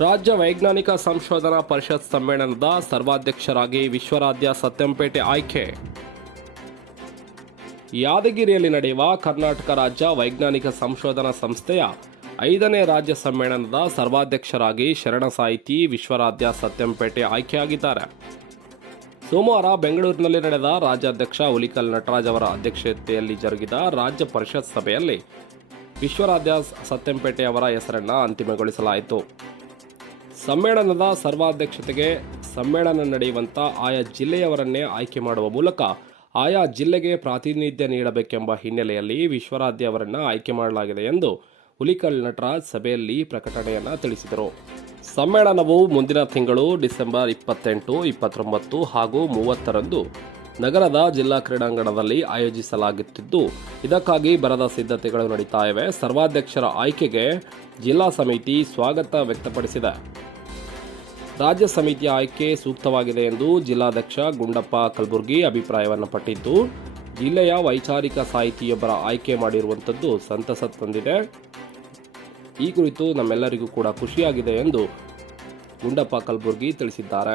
ರಾಜ್ಯ ವೈಜ್ಞಾನಿಕ ಸಂಶೋಧನಾ ಪರಿಷತ್ ಸಮ್ಮೇಳನದ ಸರ್ವಾಧ್ಯಕ್ಷರಾಗಿ ವಿಶ್ವರಾಧ್ಯ ಸತ್ಯಂಪೇಟೆ ಆಯ್ಕೆ. ಯಾದಗಿರಿಯಲ್ಲಿ ನಡೆಯುವ ಕರ್ನಾಟಕ ರಾಜ್ಯ ವೈಜ್ಞಾನಿಕ ಸಂಶೋಧನಾ ಸಂಸ್ಥೆಯ ಐದನೇ ರಾಜ್ಯ ಸಮ್ಮೇಳನದ ಸರ್ವಾಧ್ಯಕ್ಷರಾಗಿ ಶರಣ ಸಾಹಿತಿ ವಿಶ್ವರಾಧ್ಯ ಸತ್ಯಂಪೇಟೆ ಆಯ್ಕೆಯಾಗಿದ್ದಾರೆ. ಸೋಮವಾರ ಬೆಂಗಳೂರಿನಲ್ಲಿ ನಡೆದ ರಾಜ್ಯಾಧ್ಯಕ್ಷ ಹುಲಿಕಲ್ ನಟರಾಜ್ ಅವರ ಅಧ್ಯಕ್ಷತೆಯಲ್ಲಿ ಜರುಗಿದ ರಾಜ್ಯ ಪರಿಷತ್ ಸಭೆಯಲ್ಲಿ ವಿಶ್ವರಾಧ್ಯ ಸತ್ಯಂಪೇಟೆ ಅವರ ಹೆಸರನ್ನ ಅಂತಿಮಗೊಳಿಸಲಾಯಿತು. ಸಮ್ಮೇಳನದ ಸರ್ವಾಧ್ಯಕ್ಷತೆಗೆ ಸಮ್ಮೇಳನ ನಡೆಯುವಂಥ ಆಯಾ ಜಿಲ್ಲೆಯವರನ್ನೇ ಆಯ್ಕೆ ಮಾಡುವ ಮೂಲಕ ಆಯಾ ಜಿಲ್ಲೆಗೆ ಪ್ರಾತಿನಿಧ್ಯ ನೀಡಬೇಕೆಂಬ ಹಿನ್ನೆಲೆಯಲ್ಲಿ ವಿಶ್ವರಾಧ್ಯ ಅವರನ್ನು ಆಯ್ಕೆ ಮಾಡಲಾಗಿದೆ ಎಂದು ಹುಲಿಕಲ್ ನಟರಾಜ್ ಸಭೆಯಲ್ಲಿ ಪ್ರಕಟಣೆಯನ್ನು ತಿಳಿಸಿದರು. ಸಮ್ಮೇಳನವು ಮುಂದಿನ ತಿಂಗಳು ಡಿಸೆಂಬರ್ ಇಪ್ಪತ್ತೆಂಟು, ಇಪ್ಪತ್ತೊಂಬತ್ತು ಹಾಗೂ ಮೂವತ್ತರಂದು ನಗರದ ಜಿಲ್ಲಾ ಕ್ರೀಡಾಂಗಣದಲ್ಲಿ ಆಯೋಜಿಸಲಾಗುತ್ತಿದ್ದು, ಇದಕ್ಕಾಗಿ ಬರದ ಸಿದ್ಧತೆಗಳು ನಡೀತಾ ಇವೆ. ಸರ್ವಾಧ್ಯಕ್ಷರ ಆಯ್ಕೆಗೆ ಜಿಲ್ಲಾ ಸಮಿತಿ ಸ್ವಾಗತ ವ್ಯಕ್ತಪಡಿಸಿದೆ. ರಾಜ್ಯ ಸಮಿತಿಯ ಆಯ್ಕೆ ಸೂಕ್ತವಾಗಿದೆ ಎಂದು ಜಿಲ್ಲಾಧ್ಯಕ್ಷ ಗುಂಡಪ್ಪ ಕಲಬುರ್ಗಿ ಅಭಿಪ್ರಾಯವನ್ನು ಪಟ್ಟಿದ್ದು, ಜಿಲ್ಲೆಯ ವೈಚಾರಿಕ ಸಾಹಿತಿಯೊಬ್ಬರ ಆಯ್ಕೆ ಮಾಡಿರುವಂಥದ್ದು ಸಂತಸ ತಂದಿದೆ. ಈ ಕುರಿತು ನಮ್ಮೆಲ್ಲರಿಗೂ ಕೂಡ ಖುಷಿಯಾಗಿದೆ ಎಂದು ಗುಂಡಪ್ಪ ಕಲಬುರ್ಗಿ ತಿಳಿಸಿದ್ದಾರೆ.